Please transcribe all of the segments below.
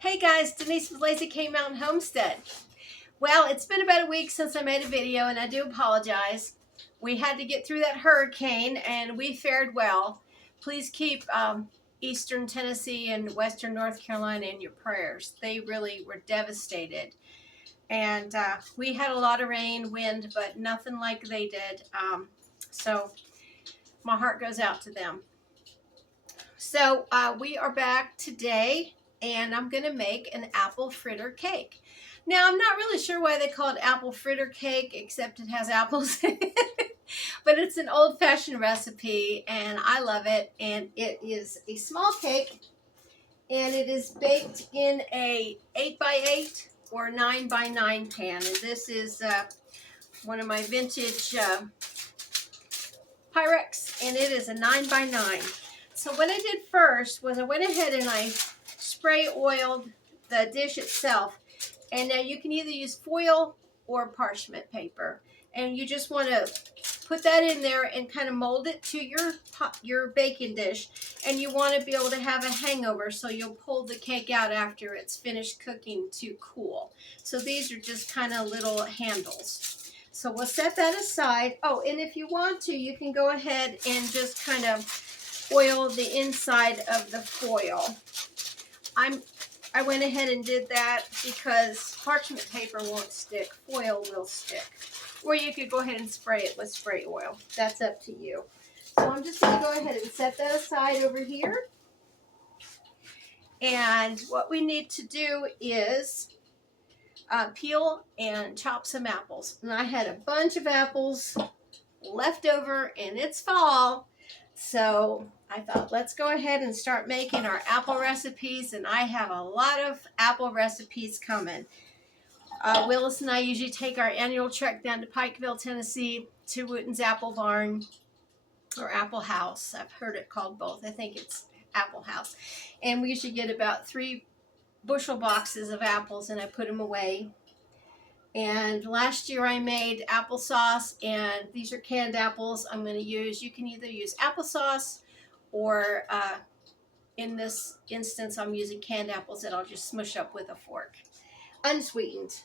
Hey guys, Denise with Lazy K Mountain Homestead. Well, it's been about a week since I made a video and I do apologize. We had to get through that hurricane and we fared well. Please keep Eastern Tennessee and Western North Carolina in your prayers. They really were devastated. And we had a lot of rain, wind, but nothing like they did. So my heart goes out to them. So we are back today and I'm going to make an apple fritter cake. Now, I'm not really sure why they call it apple fritter cake, except it has apples in it. But it's an old-fashioned recipe and I love it. And it is a small cake and it is baked in a 8x8 or 9x9 pan. And this is one of my vintage Pyrex, and it is a 9x9. So what I did first was I went ahead and I spray oiled the dish itself. And now you can either use foil or parchment paper. And you just want to put that in there and kind of mold it to your baking dish. And you want to be able to have a hangover, so you'll pull the cake out after it's finished cooking to cool. So these are just kind of little handles. So we'll set that aside. Oh, and if you want to, you can go ahead and just kind of oil the inside of the foil. I went ahead and did that because parchment paper won't stick. Foil will stick. Or you could go ahead and spray it with spray oil. That's up to you. So I'm just going to go ahead and set that aside over here. And what we need to do is peel and chop some apples. And I had a bunch of apples left over and it's fall. So I thought, let's go ahead and start making our apple recipes, and I have a lot of apple recipes coming. Willis and I usually take our annual trek down to Pikeville, Tennessee, to Wooten's Apple Barn, or Apple House. I've heard it called both. I think it's Apple House. And we usually get about 3 bushel boxes of apples, and I put them away. And last year I made applesauce, and these are canned apples I'm going to use. You can either use applesauce or in this instance I'm using canned apples that I'll just smush up with a fork. Unsweetened.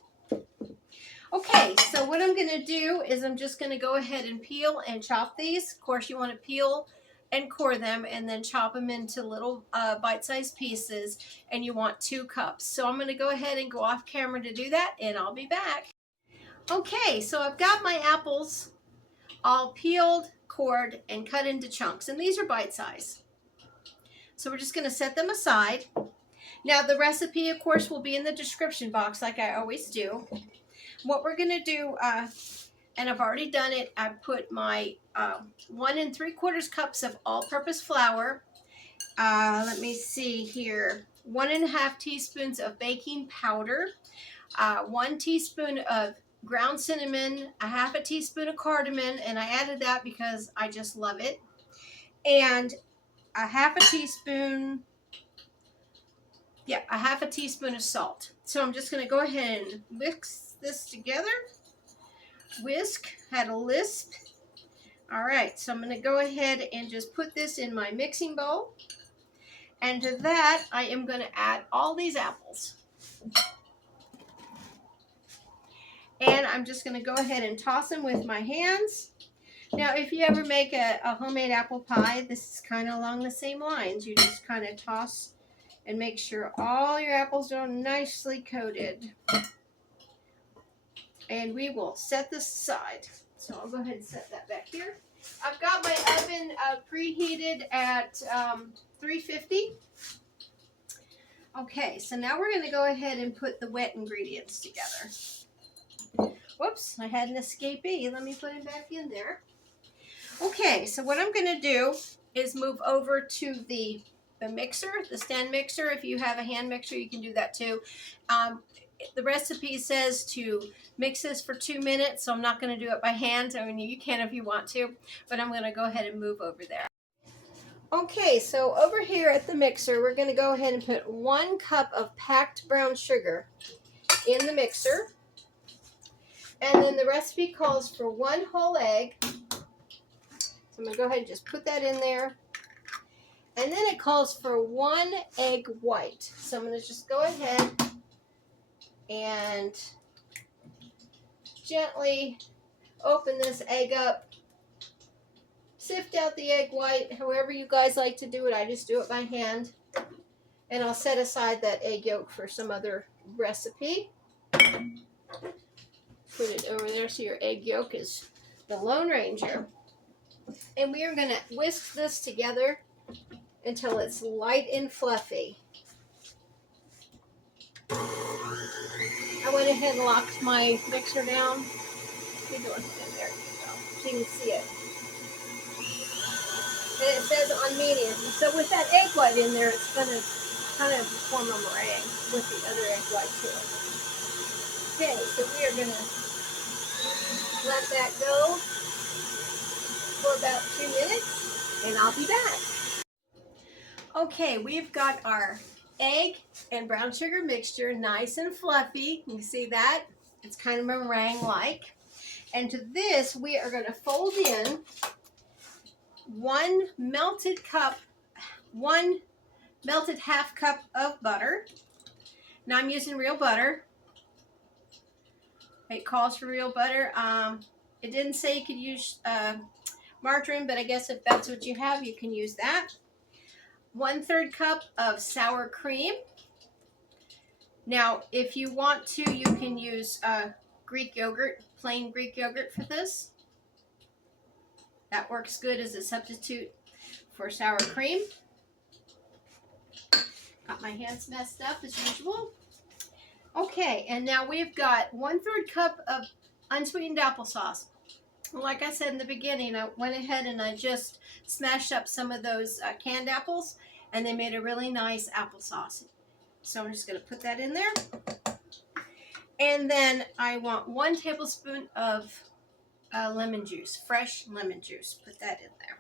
Okay, so what I'm going to do is I'm just going to go ahead and peel and chop these. Of course, you want to peel and core them and then chop them into little bite-sized pieces, and you want 2 cups. So I'm going to go ahead and go off camera to do that, and I'll be back. Okay, so I've got my apples all peeled, cored, and cut into chunks, and these are bite-sized. So we're just going to set them aside. Now the recipe, of course, will be in the description box like I always do. What we're going to do, and I've already done it, I put my 1 3/4 cups of all-purpose flour. Let me see here. 1 1/2 teaspoons of baking powder. 1 teaspoon of ground cinnamon, 1/2 teaspoon of cardamom, and I added that because I just love it. And 1/2 teaspoon, a 1/2 teaspoon of salt. So I'm just going to go ahead and whisk this together. Whisk, had a lisp. All right, so I'm going to go ahead and just put this in my mixing bowl. And to that, I am going to add all these apples. And I'm just going to go ahead and toss them with my hands. Now, if you ever make a homemade apple pie, this is kind of along the same lines. You just kind of toss and make sure all your apples are nicely coated. And we will set this aside. So I'll go ahead and set that back here. I've got my oven preheated at 350. Okay, so now we're going to go ahead and put the wet ingredients together. Whoops, I had an escapee. Let me put it back in there. Okay, so what I'm going to do is move over to the mixer, the stand mixer. If you have a hand mixer, you can do that too. The recipe says to mix this for 2 minutes, so I'm not going to do it by hand. I mean, you can if you want to, but I'm going to go ahead and move over there. Okay, so over here at the mixer, we're going to go ahead and put 1 cup of packed brown sugar in the mixer. And then the recipe calls for 1 whole egg. So I'm going to go ahead and just put that in there. And then it calls for 1 egg white. So I'm going to just go ahead and gently open this egg up. Sift out the egg white, however you guys like to do it. I just do it by hand. And I'll set aside that egg yolk for some other recipe. Put it over there so your egg yolk is the Lone Ranger. And we are going to whisk this together until it's light and fluffy. I went ahead and locked my mixer down. There you go. So you can see it. And it says on medium. So with that egg white in there, it's going to kind of form a meringue with the other egg white too. Okay, so we are going to let that go for about 2 minutes, and I'll be back. Okay, we've got our egg and brown sugar mixture nice and fluffy. You can see that? It's kind of meringue-like. And to this, we are going to fold in 1 melted half cup of butter. Now I'm using real butter. It calls for real butter. It didn't say you could use margarine, but I guess if that's what you have, you can use that. 1/3 cup of sour cream. Now, if you want to, you can use Greek yogurt, plain Greek yogurt for this. That works good as a substitute for sour cream. Got my hands messed up as usual. Okay, and now we've got 1/3 cup of unsweetened applesauce. Like I said in the beginning, I went ahead and I just smashed up some of those canned apples, and they made a really nice applesauce. So I'm just going to put that in there. And then I want 1 tablespoon of lemon juice, fresh lemon juice. Put that in there.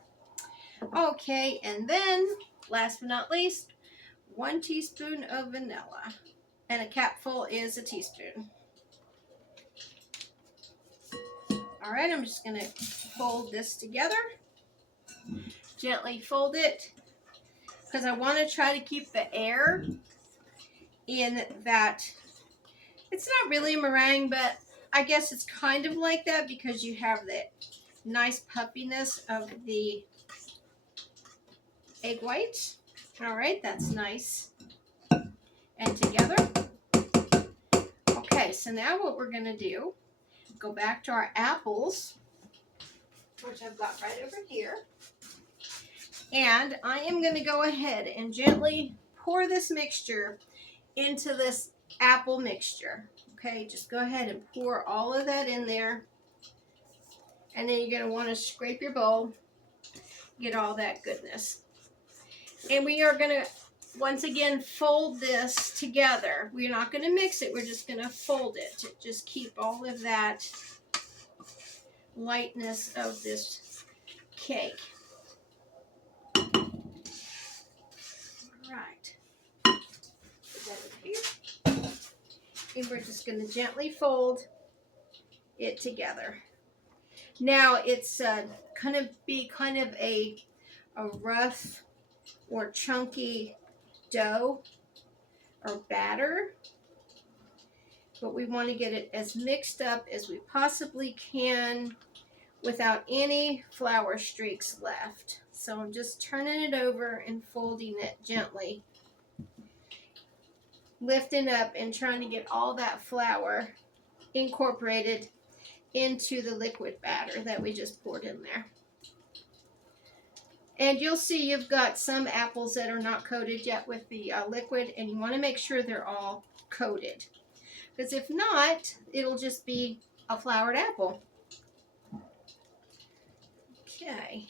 Okay, and then last but not least, 1 teaspoon of vanilla. And a capful is a teaspoon. All right, I'm just going to fold this together. Gently fold it because I want to try to keep the air in that. It's not really meringue, but I guess it's kind of like that because you have the nice puffiness of the egg white. All right, that's nice and together. Okay, so now what we're going to do, go back to our apples, which I've got right over here. And I am going to go ahead and gently pour this mixture into this apple mixture. Okay, just go ahead and pour all of that in there. And then you're going to want to scrape your bowl, get all that goodness. And we are going to, once again, fold this together. We're not going to mix it. We're just going to fold it to just keep all of that lightness of this cake. All right. Put that over here. And we're just going to gently fold it together. Now it's going to be kind of a rough or chunky dough or batter, but we want to get it as mixed up as we possibly can without any flour streaks left. So I'm just turning it over and folding it gently, lifting up and trying to get all that flour incorporated into the liquid batter that we just poured in there. And you'll see you've got some apples that are not coated yet with the liquid, and you want to make sure they're all coated. Because if not, it'll just be a floured apple. Okay.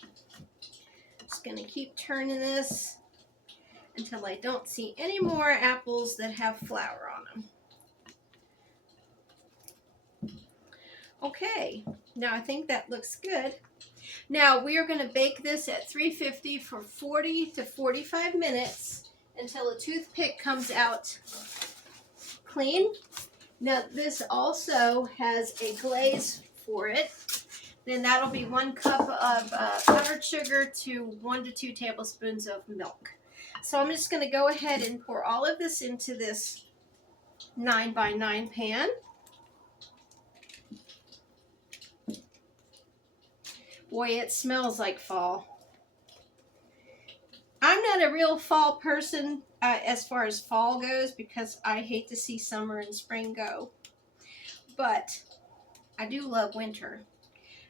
Just going to keep turning this until I don't see any more apples that have flour on them. Okay, now I think that looks good. Now we are going to bake this at 350 for 40 to 45 minutes until a toothpick comes out clean. Now this also has a glaze for it. Then that'll be 1 cup of powdered sugar to 1 to 2 tablespoons of milk. So I'm just going to go ahead and pour all of this into this 9 by 9 pan. Boy, it smells like fall. I'm not a real fall person as far as fall goes because I hate to see summer and spring go. But I do love winter.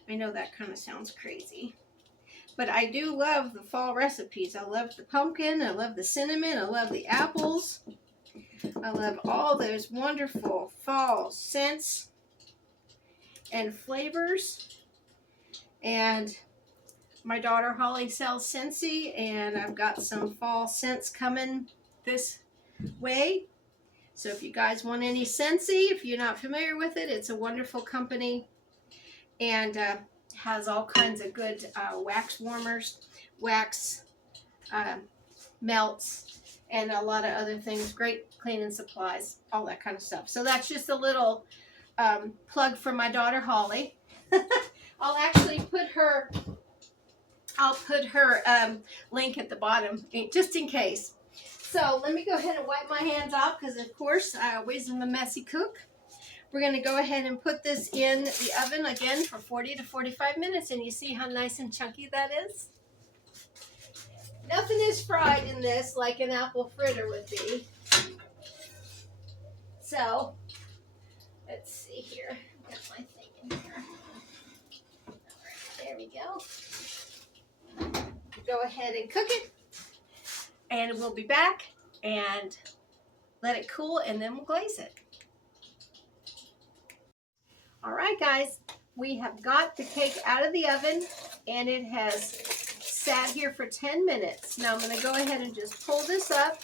I know that kind of sounds crazy. But I do love the fall recipes. I love the pumpkin. I love the cinnamon. I love the apples. I love all those wonderful fall scents and flavors. And my daughter Holly sells Scentsy, and I've got some fall scents coming this way. So if you guys want any Scentsy, if you're not familiar with it, it's a wonderful company, and has all kinds of good wax warmers, wax melts, and a lot of other things. Great cleaning supplies, all that kind of stuff. So that's just a little plug for my daughter Holly. I'll actually put her link at the bottom just in case. So let me go ahead and wipe my hands off because of course I always am a messy cook. We're going to go ahead and put this in the oven again for 40 to 45 minutes, and you see how nice and chunky that is? Nothing is fried in this like an apple fritter would be. So let's see here. I've got my thing in here. All right, there we go. Go ahead and cook it, and we'll be back and let it cool, and then we'll glaze it. All right, guys, we have got the cake out of the oven, and it has sat here for 10 minutes. Now I'm going to go ahead and just pull this up,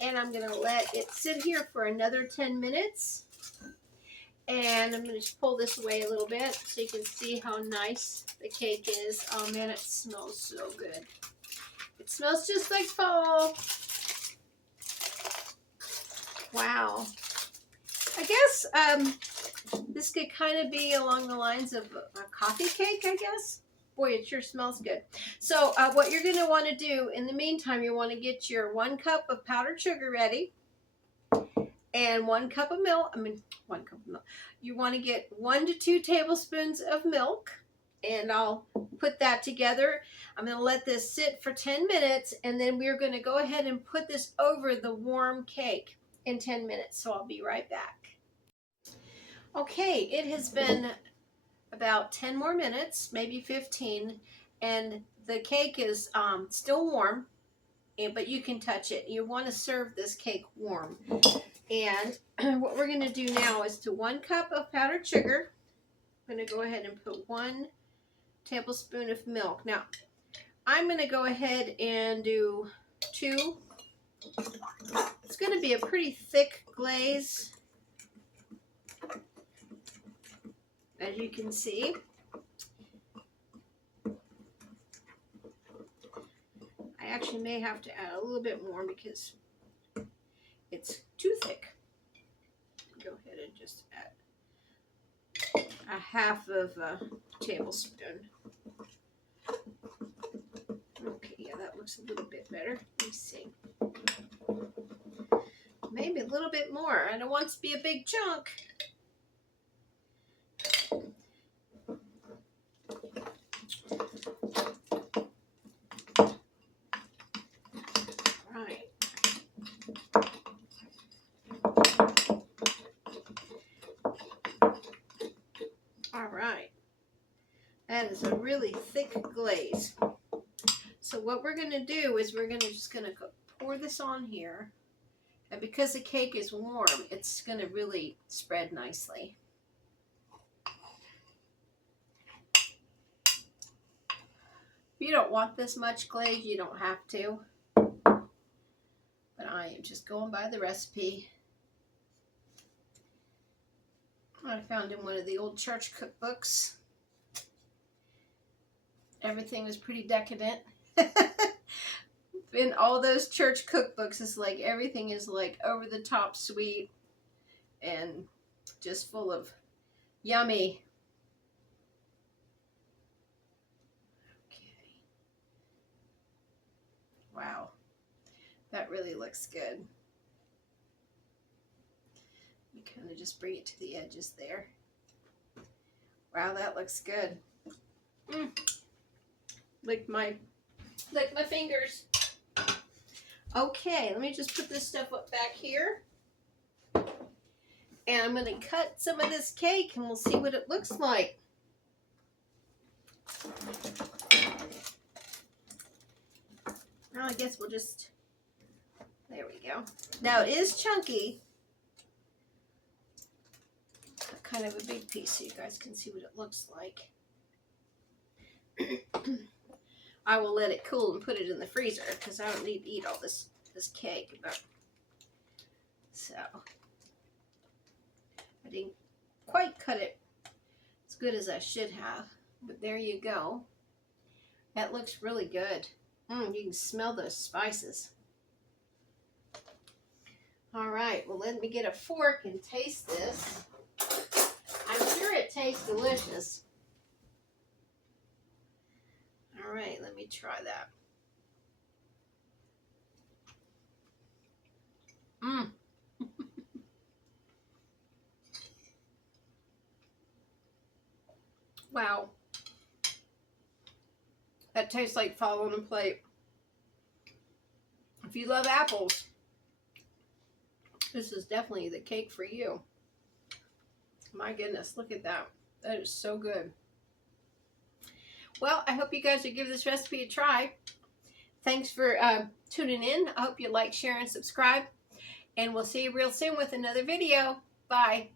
and I'm going to let it sit here for another 10 minutes. And I'm going to just pull this away a little bit so you can see how nice the cake is. Oh man, it smells so good. It smells just like fall. Wow. I guess this could kind of be along the lines of a coffee cake, I guess. Boy, it sure smells good. So what you're going to want to do in the meantime, you want to get your 1 cup of powdered sugar ready. And 1 cup of milk, 1 cup of milk. You want to get 1 to 2 tablespoons of milk, and I'll put that together. I'm going to let this sit for 10 minutes, and then we're going to go ahead and put this over the warm cake in 10 minutes, so I'll be right back. Okay, it has been about 10 more minutes, maybe 15, and the cake is still warm, but you can touch it. You want to serve this cake warm. And what we're going to do now is to 1 cup of powdered sugar, I'm going to go ahead and put 1 tablespoon of milk. Now, I'm going to go ahead and do 2. It's going to be a pretty thick glaze, as you can see. I actually may have to add a little bit more because it's too thick. Go ahead and just add a half of a tablespoon. Okay, yeah, that looks a little bit better. Let me see. Maybe a little bit more. I don't want it to be a big chunk. Alright, that is a really thick glaze. So what we're going to do is we're just going to pour this on here. And because the cake is warm, it's going to really spread nicely. If you don't want this much glaze, you don't have to. But I am just going by the recipe. I found in one of the old church cookbooks. Everything was pretty decadent. In all those church cookbooks, it's like everything is like over the top sweet and just full of yummy Wow, that really looks good. You kind of just bring it to the edges there. Wow, that looks good. Lick my fingers. Okay, let me just put this stuff up back here. And I'm going to cut some of this cake and we'll see what it looks like. Well, I guess we'll just, there we go. Now it is chunky. Kind of a big piece so you guys can see what it looks like. I will let it cool and put it in the freezer because I don't need to eat all this cake. But, so I didn't quite cut it as good as I should have, but there you go. That looks really good. You can smell those spices. All right, well, let me get a fork and taste this. I'm sure it tastes delicious. All right, let me try that. Wow. That tastes like fall on a plate. If you love apples, this is definitely the cake for you. My goodness, look at that. That is so good. Well, I hope you guys will give this recipe a try. Thanks for tuning in. I hope you like, share, and subscribe. And we'll see you real soon with another video. Bye.